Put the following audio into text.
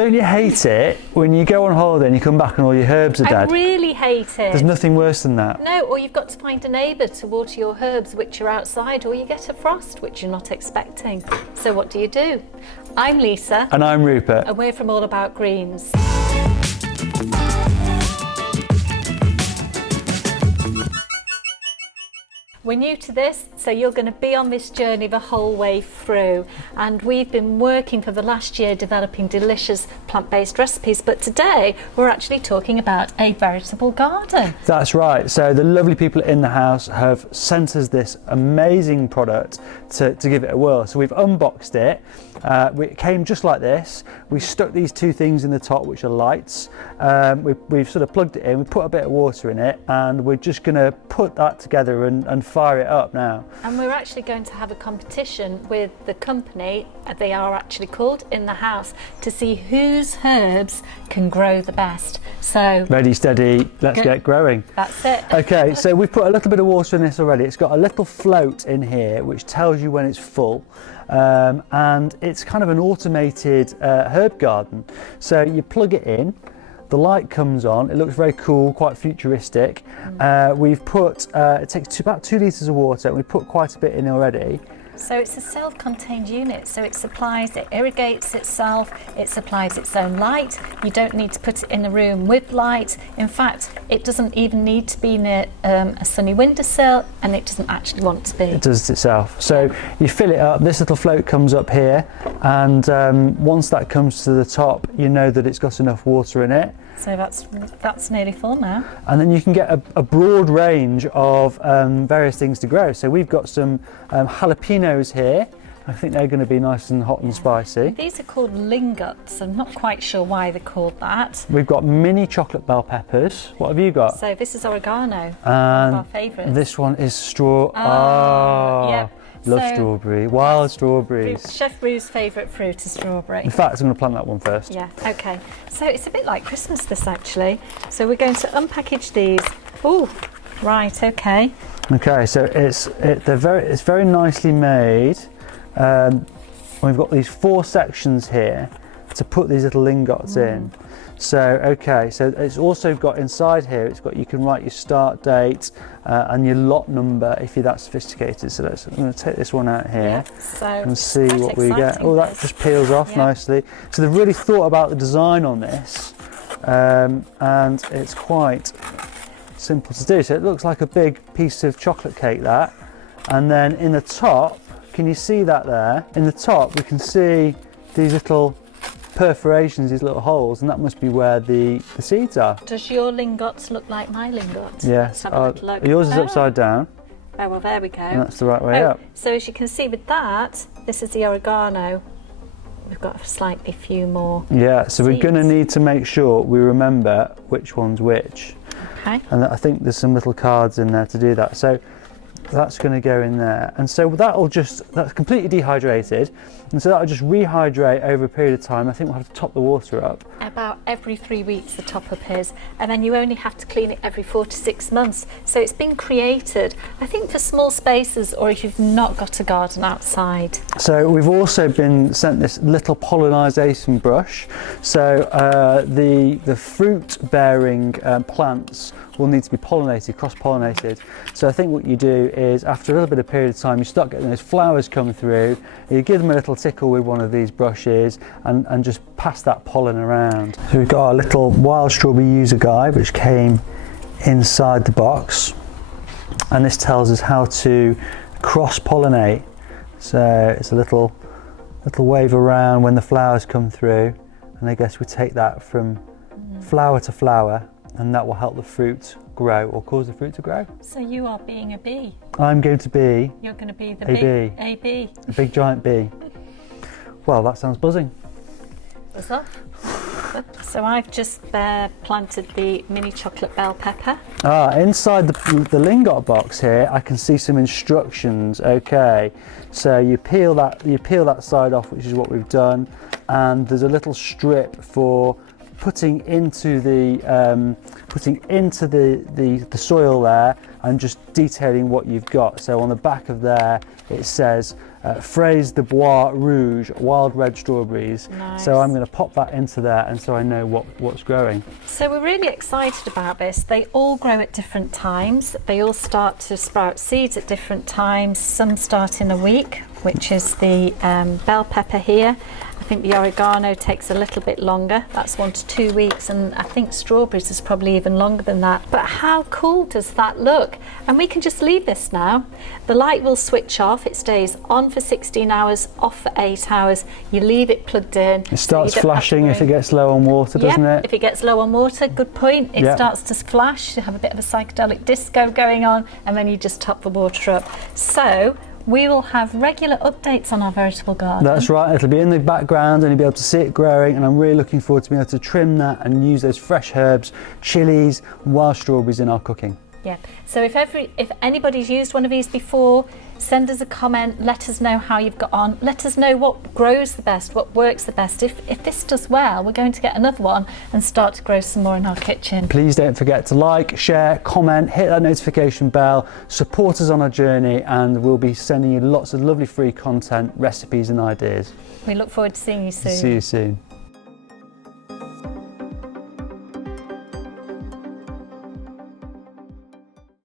Don't you hate it when you go on holiday and you come back and all your herbs are I dead? really hate it. There's nothing worse than that. No, or you've got to find a neighbour to water your herbs which are outside, or you get a frost which you're not expecting. So what do? I'm Lisa, And I'm Rupert. and we're from All About Greens. We're new to this, so you're going to be on this journey the whole way through. And we've been working for the last year developing delicious plant-based recipes, but today we're actually talking about a vegetable garden. That's right. So the lovely people in the house have sent us this amazing product to give it a whirl. So we've unboxed it. It came just like this. We stuck these two things in the top, which are lights. We've sort of plugged it in, we put a bit of water in it, and we're just going to put that together and fire it up now. And we're actually going to have a competition with the company, they are actually called In the House, to see whose herbs can grow the best. So Ready, steady, let's get growing. that's it. Okay, so we've put a little bit of water in this already. It's got a little float in here which tells you when it's full. And it's kind of an automated herb garden. So you plug it in, the light comes on, it looks very cool, quite futuristic. We've put, it takes about 2 litres of water, and we've put quite a bit in already. So it's a self-contained unit, so it irrigates itself, it supplies its own light. You don't need to put it in a room with light. In fact, it doesn't even need to be near a sunny windowsill, and it doesn't actually want to be. It does it itself. So you fill it up, this little float comes up here, and once that comes to the top, you know that it's got enough water in it. So that's nearly full now. And then you can get a broad range of various things to grow. So we've got some jalapenos here. I think they're going to be nice and hot and spicy. These are called linguts. I'm not quite sure why they're called that. We've got mini chocolate bell peppers. What have you got? So this is oregano, one of And our favourites. this one is straw. Yep. Love So- strawberry. Wild strawberries. Chef Rue's favourite fruit is strawberry. In fact, I'm going to plant that one first. Yeah, okay. So it's a bit like Christmas, this actually. So we're going to unpackage these. Oh, right, okay. Okay, so it's very nicely made. We've got these 4 sections here to put these little lingots in. So okay, so it's also got inside here. It's got, you can write your start date and your lot number if you're that sophisticated. So I'm going to take this one out here So and see quite what we get. exciting, Oh, that this. just peels off Yeah. nicely. So they've really thought about the design on this, and it's quite simple to do. So it looks like a big piece of chocolate cake, that. And then in the top, can you see that there? In the top we can see these little perforations, these little holes, and that must be where the seeds are. Does your lingots look like my lingots? Yes, Let's have a little look. yours is Oh. upside down, Oh, well, there we go. and that's the right way up. So as you can see with that, this is the oregano. We've got slightly few more. Yeah, so we're going to seeds. need to make sure we remember which one's which. Okay. And I think there's some little cards in there to do that. So that's going to go in there. And so that's completely dehydrated. And so that'll just rehydrate over a period of time. I think we'll have to top the water up. About every 3 weeks the top appears, and then you only have to clean it every 4 to 6 months. So it's been created, I think, for small spaces or if you've not got a garden outside. So we've also been sent this little pollination brush. So the fruit-bearing plants will need to be pollinated, cross-pollinated. So I think what you do is, after a little bit of period of time, you start getting those flowers come through, you give them a little tickle with one of these brushes and just pass that pollen around. So we've got our little wild strawberry user guide which came inside the box, and this tells us how to cross-pollinate. So it's a little wave around when the flowers come through, and I guess we take that from flower to flower, and that will help the fruit grow, or cause the fruit to grow. So you are being a bee. I'm going to be You're going to be the A bee. bee. A bee. a big giant bee. Well, that sounds buzzing. What's that? So I've just planted the mini chocolate bell pepper. Inside the lingot box here, I can see some instructions. Okay, so you peel that side off, which is what we've done, and there's a little strip for putting into the soil there, and just detailing what you've got. So on the back of there it says Fraise de Bois Rouge wild red strawberries. Nice. So I'm going to pop that into there, and so I know what's growing. So we're really excited about this. They all grow at different times. They all start to sprout seeds at different times. Some start in a week, which is the bell pepper here. I think the oregano takes a little bit longer. That's 1 to 2 weeks, and I think strawberries is probably even longer than that. But how cool does that look? And we can just leave this now. The light will switch off. It stays on for 16 hours, off for 8 hours. You leave it plugged in. It starts flashing if it gets low on water, doesn't it? If it gets low on water, good point. It starts to flash. You have a bit of a psychedelic disco going on, and then you just top the water up. So we will have regular updates on our vegetable garden. That's right, it'll be in the background and you'll be able to see it growing, and I'm really looking forward to being able to trim that and use those fresh herbs, chilies, wild strawberries in our cooking. Yeah, so if anybody's used one of these before, send us a comment, let us know how you've got on, let us know what grows the best, what works the best. If this does well, we're going to get another one and start to grow some more in our kitchen. Please don't forget to like, share, comment, hit that notification bell, support us on our journey, and we'll be sending you lots of lovely free content, recipes and ideas. We look forward to seeing you soon. See you soon.